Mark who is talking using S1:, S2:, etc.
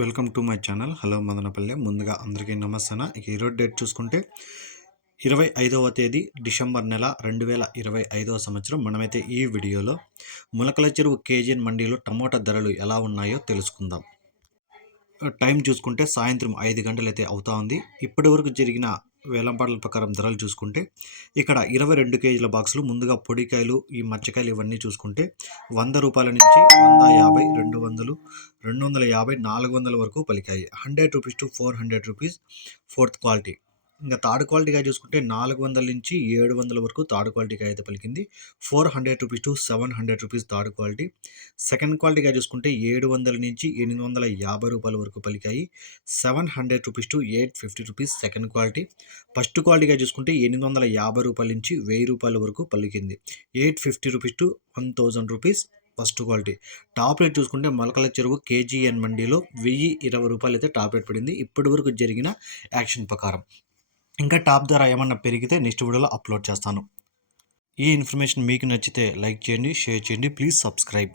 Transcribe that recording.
S1: Welcome to my channel. Hello Madanapalle. ముందుగా అందరికీ నమస్తే ఇక ఈరోజు డేట్ చూసుకుంటే ఇరవై ఐదవ తేదీ డిసెంబర్ నెల రెండు వేల ఇరవై ఐదవ సంవత్సరం. మనమైతే ఈ వీడియోలో ములకల చెరువు కేజీఎన్ మండీలో టమోటా ధరలు ఎలా ఉన్నాయో తెలుసుకుందాం. టైం చూసుకుంటే సాయంత్రం ఐదు గంటలు అయితే అవుతా ఉంది. ఇప్పటి వరకు జరిగిన వేలంపాటల ప్రకారం ధరలు చూసుకుంటే ఇక్కడ ఇరవై రెండు కేజీల బాక్సులు ముందుగా పొడికాయలు ఈ మచ్చకాయలు ఇవన్నీ చూసుకుంటే వంద రూపాయల నుంచి వంద యాభై రెండు వందలు రెండు వందల యాభై నాలుగు వందల వరకు పలికాయి. Hundred rupees to four hundred rupees fourth quality. ఇంకా థర్డ్ క్వాలిటీగా చూసుకుంటే నాలుగు వందల నుంచి ఏడు వందల వరకు థర్డ్ క్వాలిటీగా అయితే పలికింది. Four hundred rupees to seven hundred rupees third quality. Second క్వాలిటీగా చూసుకుంటే ఏడు వందల నుంచి ఎనిమిది వందల యాభై రూపాయల వరకు పలికాయి. Seven hundred rupees to eight fifty rupees second quality. First క్వాలిటీగా చూసుకుంటే ఎనిమిది వందల యాభై రూపాయల నుంచి వెయ్యి రూపాయల వరకు పలికింది. Eight fifty rupees to one thousand rupees first quality. Top rate చూసుకుంటే మొలకల చెరువు కేజీఎన్ మండీలో వెయ్యి ఇరవై రూపాయలు అయితే టాప్ రేట్ పడింది. ఇప్పటి వరకు జరిగిన యాక్షన్ ప్రకారం. ఇంకా టాప్ ధర ఏమన్నా పెరిగితే నెక్స్ట్ వీడియోలో అప్లోడ్ చేస్తాను. ఈ ఇన్ఫర్మేషన్ మీకు నచ్చితే లైక్ చేయండి షేర్ చేయండి. Please subscribe.